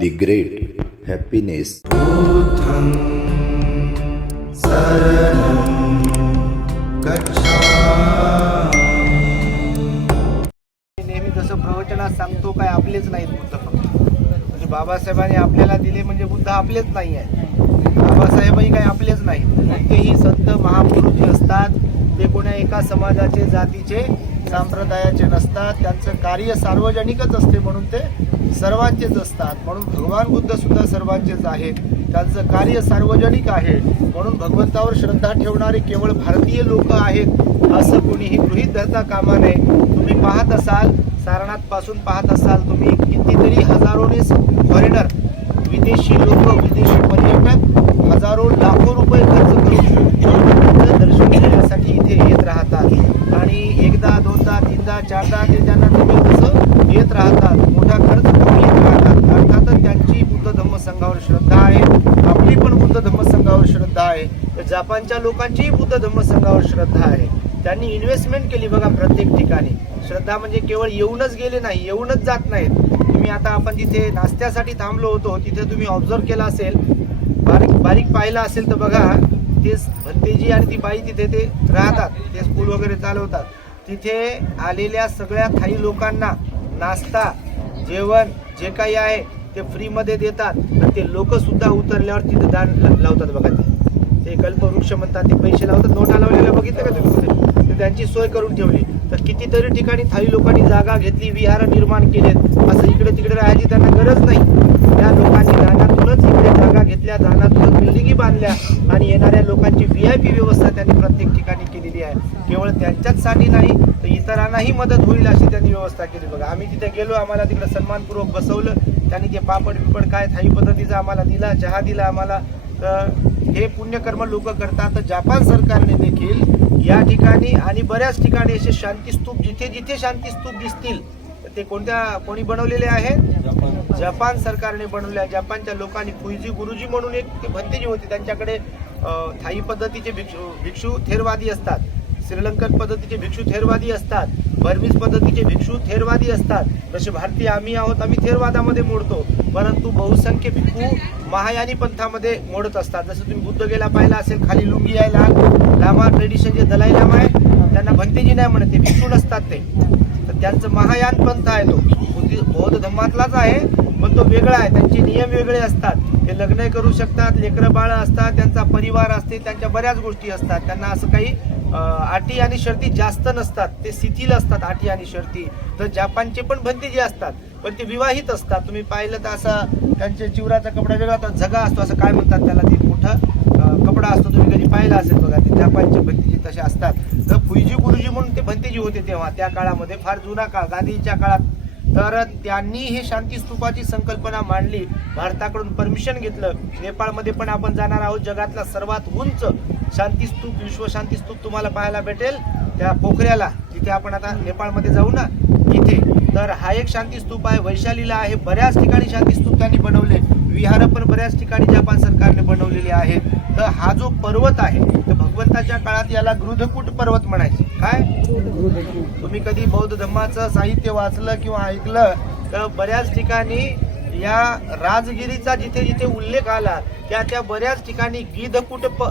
the great happiness. नेहमी जसं प्रवचनात सांगतो काय आपलेच नाहीत बुद्ध फक्त. म्हणजे बाबासाहेबांनी आपल्याला दिले म्हणजे बुद्ध आपलेच नाही आहे बाबासाहेबही काही आपलेच नाहीत. कोणतेही संत महापुरुष असतात ते कोण्या एका समाजाचे जातीचे संप्रदायाचे नसतात त्यांचं कार्य सार्वजनिकच असते म्हणून ते सर्वांचेच असतात. म्हणून भगवान बुद्ध सुद्धा सर्वांचेच आहेत. त्यांचं कार्य सार्वजनिक आहे. म्हणून भगवंतावर श्रद्धा ठेवणारे केवळ भारतीय लोक आहेत असं कोणीही गृहीत धरता कामा नये. तुम्ही पाहत असाल सारनाथपासून पाहत असाल तुम्ही कितीतरी हजारोने फॉरेनर विदेशी लोक विदेशी पर्यटक हजारो लाखो रुपये खर्च करून बुद्ध दर्शन घेण्यासाठी इथे येत राहतात आणि एकदा दोनदा तीनदा चारदा ते त्यांना नवीन तसं येत राहतात. मोठा खर्च कमी येत राहतात. अर्थातच त्यांची बुद्ध धम्म संघावर श्रद्धा आहे. आपली पण बुद्ध धम्म संघावर श्रद्धा आहे. तर जपानच्या लोकांचीही बुद्ध धम्म संघावर श्रद्धा आहे. त्यांनी इन्व्हेस्टमेंट केली बघा प्रत्येक ठिकाणी. श्रद्धा म्हणजे केवळ येऊनच गेले नाही येऊनच जात नाहीत. तुम्ही आता आपण तिथे नाश्त्यासाठी थांबलो होतो तिथे तुम्ही ऑब्झर्व केला असेल बारीक बारीक पाहिलं असेल तर बघा ते भंतेजी आणि ती बाई तिथे ते राहतात ते स्कूल वगैरे चालवतात. तिथे आलेल्या सगळ्या थाई लोकांना नाश्ता जेवण जे काही आहे ते फ्रीमध्ये देतात. आणि ते लोकसुद्धा उतरल्यावर तिथे दान लावतात बघा ते. ते कल्पवृक्ष म्हणतात ते पैसे लावतात. नोटा लावलेल्या बघितलं का तुम्ही? ते त्यांची सोय करून ठेवली. तर कितीतरी ठिकाणी थाई लोकांनी जागा घेतली विहार निर्माण केलेत. असं इकडे तिकडे राहायची त्यांना गरज नाही. त्या लोकांनी दानातूनच इकडे जागा घेतल्या दानातूनच बिल्डिंगी बांधल्या. आणि येणाऱ्या लोकांची व्ही आय पी व्यवस्था त्यांनी प्रत्येक ठिकाणी केली. केलेली आहे. केवळ त्यांच्याचसाठी नाही तर इतरांनाही मदत होईल अशी त्यांनी व्यवस्था केली. बघा आम्ही तिथे गेलो आम्हाला तिकडे सन्मानपूर्वक बसवलं. त्यांनी ते पापड बिपड काय थाई पद्धतीचा आम्हाला दिला चहा दिला आम्हाला. तर हे पुण्यकर्म लोक करतात. तर जपान सरकारने देखील या ठिकाणी आणि बऱ्याच ठिकाणी असे शांतीस्तूप जिथे जिथे शांतीस्तूप दिसतील ते कोणत्या कोणी बनवलेले आहेत जपान सरकारने बनवले आहे. जपानच्या लोकांनी फुईजी गुरुजी म्हणून एक भंतेजी होते. त्यांच्याकडे थाई पद्धतीचे भिक्षू भिक्षू थेरवादी असतात. श्रीलंकन पद्धतीचे भिक्षू थेरवादी असतात. बर्मीज पद्धतीचे भिक्षू थेरवादी असतात. जसे भारतीय आम्ही आहोत आम्ही थेरवादामध्ये मोडतो. परंतु बहुसंख्य भिक्षू महायानी पंथामध्ये मोडत असतात. जसं तुम्ही बुद्ध गेला पाहिला असेल खाली लुंगी आहे लाल लामा ट्रेडिशन जे दलाई लामा आहे त्यांना भंतेजी नाही म्हणत ते भिक्षू नसतात ते. तर त्यांचं महायान पंथ आहे तो. बुद्धी- बौद्ध धर्मातलाच आहे पण तो वेगळा आहे. त्यांचे नियम वेगळे असतात. ते लग्न करू शकतात लेकरं बाळ असतात त्यांचा परिवार असते त्यांच्या बऱ्याच गोष्टी असतात. त्यांना असं काही अटी आणि शर्ती जास्त नसतात. ते शिथिल असतात अटी आणि शर्ती. तर जपानचे पण बंदी जे असतात. पण ते विवाहित असतात. तुम्ही पाहिलं तर असा त्यांचे चिवराचा कपडा वेगळा तर झगा असतो असं काय म्हणतात त्याला? ते मोठा कपडा असतो. तुम्ही कधी पाहिला असेल बघा ते जपानचे भंतीजी तसे असतात. तर फुईजी गुरुजी म्हणून ते भंतीजी होते तेव्हा. त्या काळामध्ये फार जुना काळ गांधीच्या काळात तर त्यांनी हे शांती स्तूपाची संकल्पना मांडली. भारताकडून परमिशन घेतलं. नेपाळमध्ये पण आपण जाणार आहोत. जगातला सर्वात उंच शांती स्तूप विश्व शांती स्तूप तुम्हाला पाहायला भेटेल. त्या पोखऱ्याला. जिथे आपण आता नेपाळमध्ये जाऊ ना तिथे. तर हा एक शांती स्तूप आहे. वैशालीला आहे. बऱ्याच ठिकाणी शांती स्तूप त्यांनी बनवले. विहार पण बऱ्याच ठिकाणी जपान सरकारने बनवलेले आहेत. तर हा जो पर्वत आहे तर भगवंताच्या काळात याला गृधकूट पर्वत म्हणायचे. काय? तुम्ही कधी बौद्ध धर्माचं साहित्य वाचलं किंवा ऐकलं तर बऱ्याच ठिकाणी या राजगिरीचा जिथे जिथे उल्लेख आला त्या त्या बऱ्याच ठिकाणी गिधकूट प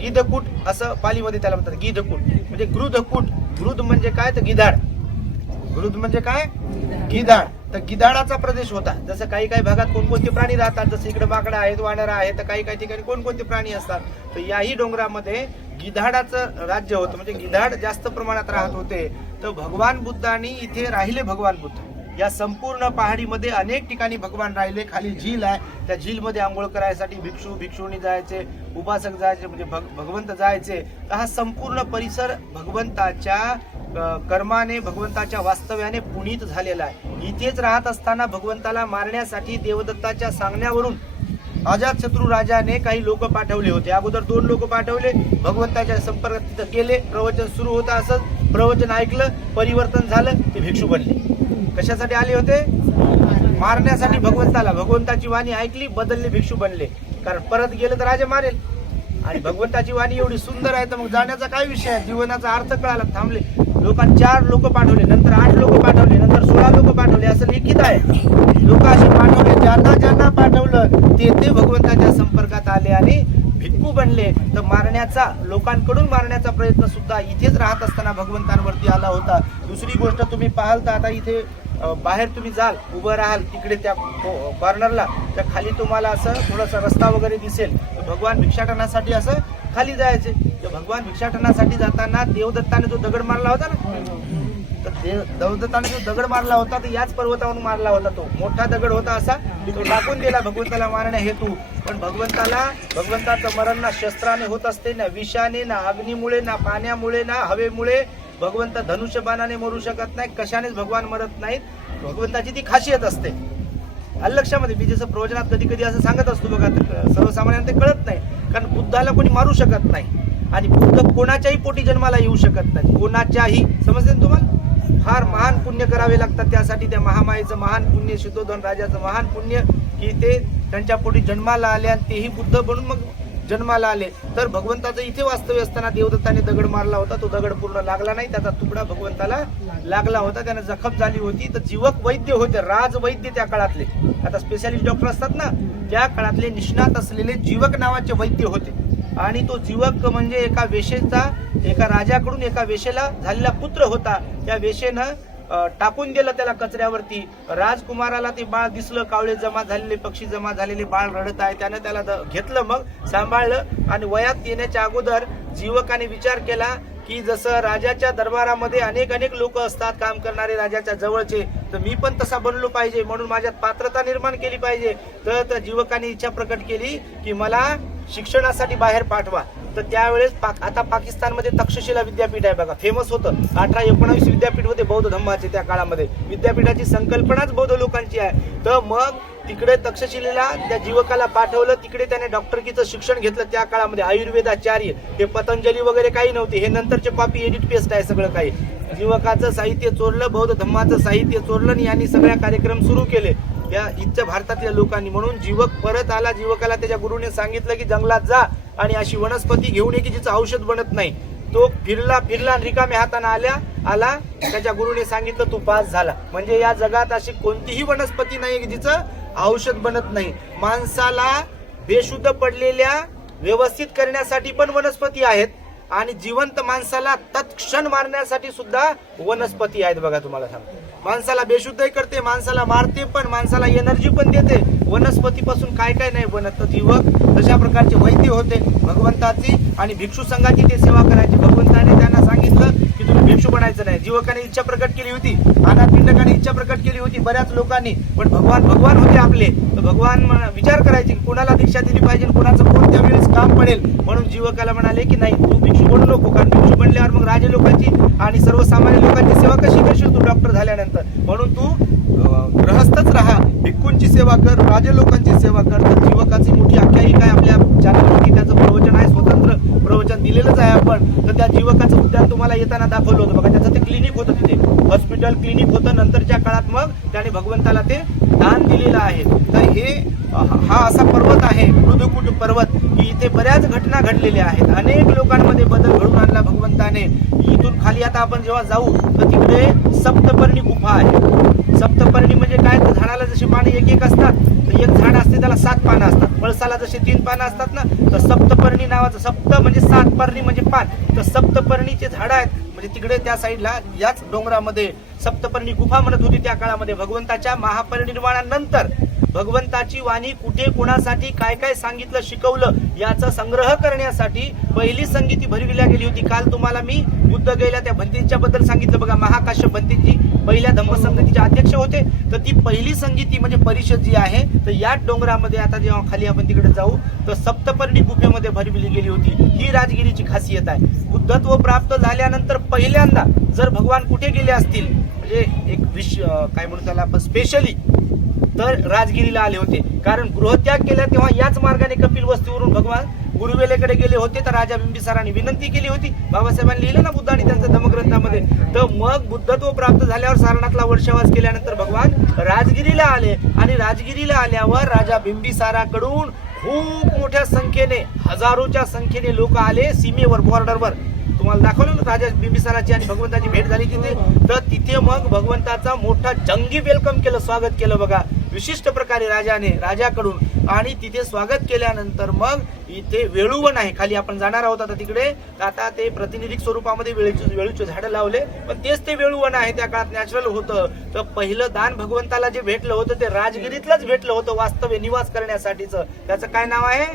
गिधकूट असं पालीमध्ये त्याला म्हणतात. गिधकूट. म्हणजे गृधकूट. गृध म्हणजे काय? तर गिधाड. गृध म्हणजे काय? गिधाड. तर गिधाडाचा प्रदेश होता. जसं काही काही भागात कोणकोणते प्राणी राहतात जसं इकडे बाकडा आहेत वानरा आहे तर काही काही ठिकाणी कोणकोणते प्राणी असतात तर याही डोंगरामध्ये गिधाडाचं राज्य होतं. म्हणजे गिधाड जास्त प्रमाणात राहत होते. तर भगवान बुद्धांनी इथे राहिले भगवान बुद्ध. या संपूर्ण पहाडीमध्ये अनेक ठिकाणी भगवान राहिले. खाली झील आहे. त्या झीलमध्ये आंघोळ करायसाठी भिक्षू भिक्षुणी जायचे उपासक जायचे म्हणजे भग भगवंत जायचे. तर हा संपूर्ण परिसर भगवंताच्या कर्माने भगवंताच्या वास्तव्याने पुनीत झालेला आहे. इथेच राहत असताना भगवंताला मारण्यासाठी देवदत्ताच्या सांगण्यावरून अजातशत्रू राजाने काही लोक पाठवले होते. अगोदर दोन लोक पाठवले भगवंताच्या संपर्कात तिथं गेले प्रवचन सुरू होतं असंच प्रवचन ऐकलं परिवर्तन झालं ते भिक्षू बनले. कशासाठी आले होते? मारण्यासाठी भगवंताला. भगवंताची वाणी ऐकली बदलले भिक्षू बनले. कारण परत गेलं तर राजा मारेल. आणि भगवंताची वाणी एवढी सुंदर आहे तर मग जाण्याचा काय विषय आहे? जीवनाचा अर्थ कळाला थांबले. लोकांनी चार लोक पाठवले नंतर आठ लोक पाठवले नंतर सोळा लोक पाठवले असं लिखित आहे. लोक असे पाठवले ज्यांना ज्यांना पाठवलं ते ते भगवंताच्या संपर्कात आले आणि भिक्खू बनले. तर मारण्याचा लोकांकडून मारण्याचा प्रयत्न सुद्धा इथेच राहत असताना भगवंतांवरती आला होता. दुसरी गोष्ट तुम्ही पाहाल तर आता इथे बाहेर तुम्ही जाल उभं राहाल तिकडे त्या कॉर्नरला तर खाली तुम्हाला असं थोडासा रस्ता वगैरे दिसेल. तर भगवान भिक्षाटनासाठी असं खाली जायचे. तर भगवान भिक्षाटनासाठी जाताना देवदत्ताने जो दगड मारला होता ना तर देव देवदत्ताने जो दगड मारला होता तर याच पर्वतावरून मारला होता तो. मोठा दगड होता असा तो टाकून दिला भगवंताला मारण्या हेतू. पण भगवंताला भगवंताचं मरण ना शस्त्राने होत असते ना विषाने ना अग्नीमुळे ना पाण्यामुळे ना हवेमुळे. भगवंत धनुष्यबाणाने मरू शकत नाही कशानेच भगवान मरत नाहीत. भगवंताची ती खासियत असते. आलं लक्षामध्ये मी जसं प्रवचनात कधी कधी असं सांगत असतो बघा तर सर्वसामान्यांना ते कळत नाही. कारण बुद्धाला कोणी मारू शकत नाही. आणि बुद्ध कोणाच्याही पोटी जन्माला येऊ शकत नाही. कोणाच्याही समजते ना तुम्हाला? फार महान पुण्य करावे लागतात. त्यासाठी त्या महामाईचं महान पुण्य शिद्धोधन राजाचं महान पुण्य की ते त्यांच्या पोटी जन्माला आले आणि तेही बुद्ध बनून मग जन्माला आले. तर भगवंताचं इथे वास्तव्य असताना देवदत्ताने दगड मारला होता. तो दगड पूर्ण लागला नाही. त्याचा तुकडा भगवंताला लागला होता. त्याने जखम झाली होती. तर जीवक वैद्य होते. राज वैद्य त्या काळातले. आता स्पेशालिस्ट डॉक्टर असतात ना त्या काळातले निष्णात असलेले जीवक नावाचे वैद्य होते. आणि तो जीवक म्हणजे एका वेशेचा एका राजाकडून एका वेशेला झालेला पुत्र होता. त्या वेशेनं टाकून दिलं त्याला कचऱ्यावरती. राजकुमाराला ते बाळ दिसलं कावळे जमा झालेले पक्षी जमा झालेले बाळ रडत आहे. त्यानं त्याला द- घेतलं मग सांभाळलं आणि वयात येण्याच्या अगोदर जीवकाने विचार केला की जसं राजाच्या दरबारामध्ये अनेक अनेक लोक असतात काम करणारे राजाच्या जवळचे तर मी पण तसा बनलो पाहिजे. म्हणून माझ्यात पात्रता निर्माण केली पाहिजे. तर त्या इच्छा प्रकट केली की मला शिक्षणासाठी बाहेर पाठवा. तर त्यावेळेस पाक आता पाकिस्तानमध्ये तक्षशिला विद्यापीठ आहे बघा. फेमस होतं. अठरा एकोणावीस विद्यापीठ होते बौद्ध धम्माचे त्या काळामध्ये. विद्यापीठाची संकल्पनाच बौद्ध लोकांची आहे. तर मग तिकडे तक्षशिलेला त्या जीवकाला पाठवलं. तिकडे त्याने डॉक्टरकीचं शिक्षण घेतलं त्या काळामध्ये. आयुर्वेदाचार्य. हे पतंजली वगैरे काही नव्हते. हे नंतरचे कॉपी एडिट पेस्ट आहे सगळं काही. जीवकाचं साहित्य चोरलं बौद्ध धम्माचं साहित्य चोरलं आणि यांनी सगळ्या कार्यक्रम सुरू केले. या इथच्या भारतातल्या लोकांनी. म्हणून जीवक परत आला जीवकाला त्याच्या गुरुने सांगितलं की जंगलात जा आणि अशी वनस्पती घेऊन ये की जिचं औषध बनत नाही. तो फिरला फिरला रिकाम्या हाताने आल्या आला त्याच्या गुरुने सांगितलं तू पास झाला. म्हणजे या जगात अशी कोणतीही वनस्पती नाही की जिचं औषध बनत नाही. माणसाला बेशुद्ध पडलेल्या व्यवस्थित करण्यासाठी पण वनस्पती आहेत आणि जिवंत माणसाला तत्क्षण मारण्यासाठी सुद्धा वनस्पती आहेत बघा तुम्हाला सांगतो. माणसाला बेशुद्धही करते माणसाला मारते पण माणसाला एनर्जी पण देते. वनस्पतीपासून काय काय नाही बनत तर युवक तशा प्रकारचे वैद्य होते. भगवंताची आणि भिक्षू संघाची ते सेवा करायची. भगवंताने त्यांना सांगितलं की भिक्षू बनायचं नाही. जीवकाने इच्छा प्रकट केली होती. अनाथ पिंडकाने इच्छा प्रकट केली होती बऱ्याच लोकांनी. पण भगवान भगवान होते आपले. तर भगवान विचार करायचे कोणाला दीक्षा दिली पाहिजे कोणाचं कोणत्या वेळेस काम पडेल? म्हणून जीवकाला म्हणाले की नाही तू भिक्षू बनू नको कारण भिक्षू बनल्यावर मग राजे लोकांची आणि सर्वसामान्य लोकांची सेवा कशी करशील तू डॉक्टर झाल्यानंतर? म्हणून तू ग्रहस्थच गृहस्थच राहा. भिक्खूंची सेवा कर राजे लोकांची सेवा कर. तर जीवकाची मोठी आख्यायिका आहे आपल्या चॅनलवरती त्याचं प्रवचन आहे प्रवचन दिलेलंच आहे आपण तर त्या जीवकाचं उद्यान तुम्हाला येताना दाखवलं होतं. बघा त्याचं ते क्लिनिक होतं तिथे. हॉस्पिटल क्लिनिक होतं नंतरच्या काळात मग त्याने भगवंताला ते दान दिलेलं आहे. तर हे हा असा पर्वत आहे मृदुकूट पर्वत. की इथे बऱ्याच घटना घडलेल्या आहेत. अनेक लोकांमध्ये बदल घडून आणला भगवंताने. इथून खाली आता आपण जेव्हा जाऊ तर तिकडे सप्तपर्णी गुफा आहे. सप्तपर्णी म्हणजे काय? तर झाडाला जशी पाने एक एक असतात तर एक झाड असते त्याला सात पानं असतात. पळसाला जसे तीन पानं असतात ना तर सप्तपर्णी नावाचं सप्त म्हणजे सात पर्णी म्हणजे पान. तर सप्तपर्णीचे झाड आहेत म्हणजे तिकडे त्या साईडला याच डोंगरामध्ये सप्तपर्णी गुफा म्हणत होती त्या काळामध्ये. भगवंताच्या महापरिनिर्वाणानंतर भगवंताची वाणी कुठे कोणासाठी काय काय सांगितलं शिकवलं याचा संग्रह करण्यासाठी पहिली संगीती भरविल्या गेली होती. काल तुम्हाला मी बुद्ध गेल्या त्या भंतींच्या बद्दल सांगितलं. बघा महाकाश्य भंतींची पहिल्या धम्मसंगतीचे अध्यक्ष होते. तर ती पहिली संगीती म्हणजे परिषद जी आहे तर या डोंगरामध्ये आता जेव्हा खाली आपण तिकडे जाऊ तर सप्तपर्णी गुफेमध्ये भरविली गेली होती. ही राजगिरीची खासियत आहे. बुद्धत्व प्राप्त झाल्यानंतर पहिल्यांदा जर भगवान कुठे गेले असतील म्हणजे एक विश काय म्हणू त्याला आपण स्पेशली तर राजगिरीला आले होते. कारण गृहत्याग केला तेव्हा याच मार्गाने कपिल वस्तीवरून भगवान गुरुवेलेकडे गेले होते तर राजा बिंबिसाराने विनंती केली होती. बाबासाहेबांनी लिहिलं ना बुद्धाने त्यांच्या धमग्रंथामध्ये तर मग बुद्धत्व प्राप्त झाल्यावर सारनाथला वर्षावास केल्यानंतर भगवान राजगिरीला आले. आणि राजगिरीला आल्यावर राजा बिंबिसाराकडून खूप मोठ्या संख्येने हजारोच्या संख्येने लोक आले सीमेवर बॉर्डरवर तुम्हाला दाखवलं ना राजा बिंबिसाराची आणि भगवंताची भेट झाली तिथे. तर तिथे मग भगवंताचा मोठा जंगी वेलकम केलं स्वागत केलं बघा. विशिष्ट प्रकारे राजाने राजाकडून. आणि तिथे स्वागत केल्यानंतर मग इथे वेळूवन आहे. खाली आपण जाणार आहोत आता तिकडे. तर आता ते प्रतिनिधिक स्वरूपामध्ये वेळूचे वेळूचे झाडं लावले. पण तेच ते वेळूवन आहे. त्या काळात नॅचरल होतं. तर पहिलं दान भगवंताला जे भेटलं होतं ते राजगिरीतलंच भेटलं होतं वास्तव्य निवास करण्यासाठीच. त्याचं काय नाव आहे?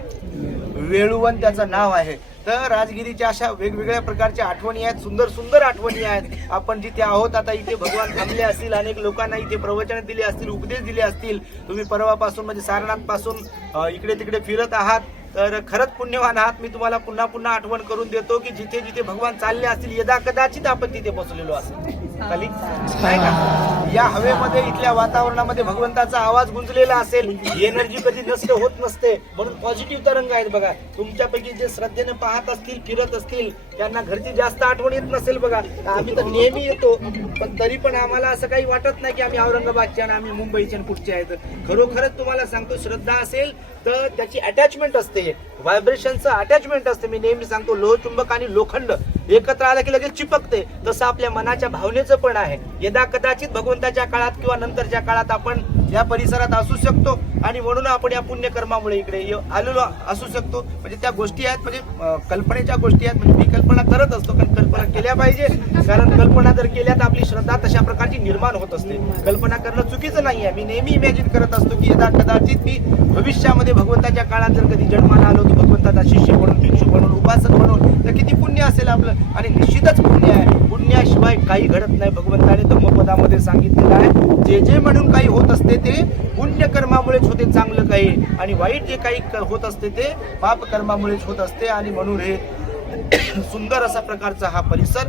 वेळुवन त्याचं नाव आहे. तर राजगिरीच्या अशा वेगवेगळ्या प्रकारच्या आठवणी आहेत सुंदर सुंदर आठवणी आहेत. आपण जिथे आहोत आता इथे भगवान थांबले असतील अनेक लोकांना इथे प्रवचन दिले असतील उपदेश दिले असतील. तुम्ही परवापासून म्हणजे सारनाथपासून इकडे तिकडे फिरत आहात. तर खरंच पुण्यवान आहात. मी तुम्हाला पुन्हा पुन्हा आठवण करून देतो की जिथे जिथे भगवान चालले असतील यदा कदाचित आपण तिथे बसलेलो असेल. खाली या हवेमध्ये इथल्या वातावरणामध्ये भगवंताचा आवाज गुंजलेला असेल एनर्जी कधी नष्ट होत नसते. म्हणून पॉझिटिव्ह तरंग आहेत बघा. तुमच्यापैकी जे श्रद्धेने पाहत असतील फिरत असतील त्यांना घरची जास्त आठवण येत नसेल बघा. आम्ही तर नेहमी येतो. पण तरी पण आम्हाला असं काही वाटत नाही की आम्ही औरंगाबादचे आणि आम्ही मुंबईचे आणि कुठचे आहेत. खरोखरच तुम्हाला सांगतो श्रद्धा असेल तर त्याची अटॅचमेंट असते. व्हायब्रेशनचं अटॅचमेंट असते. मी नेहमी सांगतो लोहचुंबक आणि लोखंड एकत्र आलं की लगेच चिपकते. तसं आपल्या मनाच्या भावनेचं पण आहे. यदा कदाचित भगवंताच्या काळात किंवा नंतरच्या काळात आपण या परिसरात असू शकतो आणि म्हणून आपण या पुण्यकर्मामुळे इकडे आलेलो असू शकतो. म्हणजे त्या गोष्टी आहेत म्हणजे कल्पनेच्या गोष्टी आहेत. म्हणजे मी कल्पना करत असतो कारण कल्पना केल्या पाहिजे. कारण कल्पना जर केल्या तर आपली श्रद्धा तशा प्रकारची निर्माण होत असते. कल्पना करणं चुकीचं नाही आहे. मी नेहमी इमॅजिन करत असतो की यदा कदाचित मी भविष्यामध्ये भगवंताच्या काळात जर कधी जन्माला आलो तर भगवंताचा शिष्य म्हणून भिक्षू म्हणून उपासक म्हणून तर किती पुण्य असेल आपलं. आणि निश्चितच पुण्य आहे. पुण्याशिवाय काही घडत नाही. भगवंताने धम्मपदामध्ये सांगितलेलं आहे जे जे म्हणून काही होत असते ते पुण्यकर्मामुळेच होते चांगलं काही. आणि वाईट जे काही क- होत असते ते पाप कर्मामुळेच होत असते. आणि म्हणून हे सुंदर असा प्रकारचा हा परिसर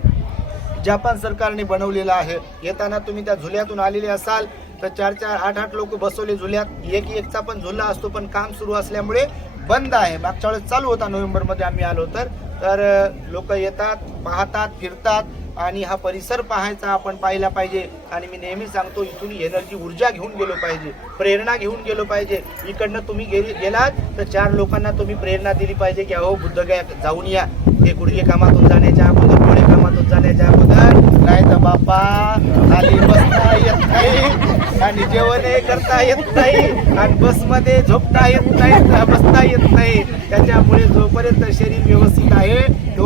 जपान सरकारने बनवलेला आहे. येताना तुम्ही त्या झुल्यातून आलेले असाल तर चार चार आठ आठ लोक बसवले झुल्यात. एक एकचा पण झुला असतो पण काम सुरू असल्यामुळे बंद आहे. मागच्या वेळेस चालू होता नोव्हेंबरमध्ये आम्ही आलो तर तर लोक येतात पाहतात फिरतात आणि हा परिसर पाहायचा आपण पाहिला पाहिजे. आणि मी नेहमी सांगतो इथून एनर्जी ऊर्जा घेऊन गेलो पाहिजे. प्रेरणा घेऊन गेलो पाहिजे. इकडनं तुम्ही गेली गेलात तर चार लोकांना तुम्ही प्रेरणा दिली पाहिजे की अहो बुद्धगया जाऊन या. हे गुडघे कामातून जाण्याच्या अगोदर डोळे कामातून जाण्याच्या अगोदर. नाही तर बापा खाली बसता येत नाही. आणि जेवण करता येत नाही. आणि बसमध्ये झोपता येत नाही बसता येत नाही. त्याच्यामुळे जोपर्यंत शरीर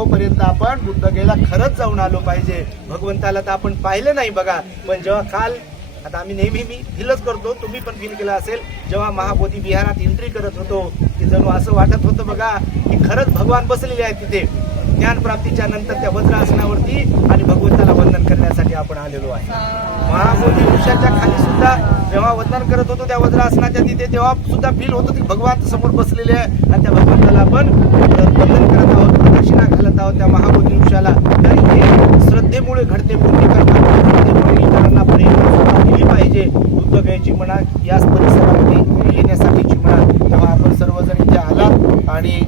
तोपर्यंत आपण बुद्धगेला खरंच जाऊन आलो पाहिजे भगवंताला तर आपण पाहिलं नाही बघा. पण जेव्हा काल आता आम्ही नेहमी मी फीलच करतो तुम्ही पण फील केलं असेल जेव्हा महाबोधी विहारात एंट्री करत होतो की जणू असं वाटत होतं बघा की खरंच भगवान बसलेले आहेत तिथे. ज्ञानप्राप्तीच्या नंतर त्या वज्रासनावरती आणि भगवंताला वंदन करण्यासाठी आपण आलेलो आहे. महाबोधी वृक्षाच्या खाली सुद्धा जेव्हा वंदन करत होतो त्या वज्रासनाच्या तिथे तेव्हा सुद्धा फील होतो होतं की भगवान समोर बसलेले आहे आणि त्या भगवंताला आपण वंदन करत आहोत. प्रदक्षिणा घालत आहोत त्या महाबोधी वृक्षाला. तर हे श्रद्धेमुळे घडते पुण्यकर्मा श्रद्धेमुळे इतरांना प्रेरणा दिली पाहिजे. बुद्धगयाची म्हणा याच परिसरामध्ये येण्यासाठीची म्हणा. तेव्हा आपण सर्वजण इथे आलात आणि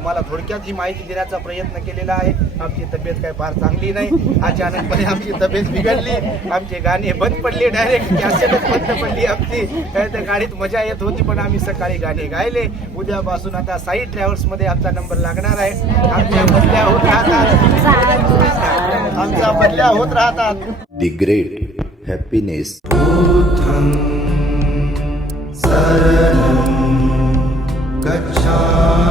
तुम्हाला थोडक्यात ही माहिती देण्याचा प्रयत्न केलेला आहे. आमची तब्येत काय फार चांगली नाही. अचानकपणे आमची तब्येत बिघडली. आमचे गाणे बंद पडले डायरेक्ट कॅसेटच बंद पडली आमची. काय तर गाडीत मजा येत होती पण आम्ही सकाळी गाणे गायले. उद्यापासून आता साई ट्रॅव्हल्समध्ये आमचा नंबर लागणार आहे. आमच्या बदल्या होत राहतात. आमच्या बदल्या होत राहतात. The great happiness. गच्छामि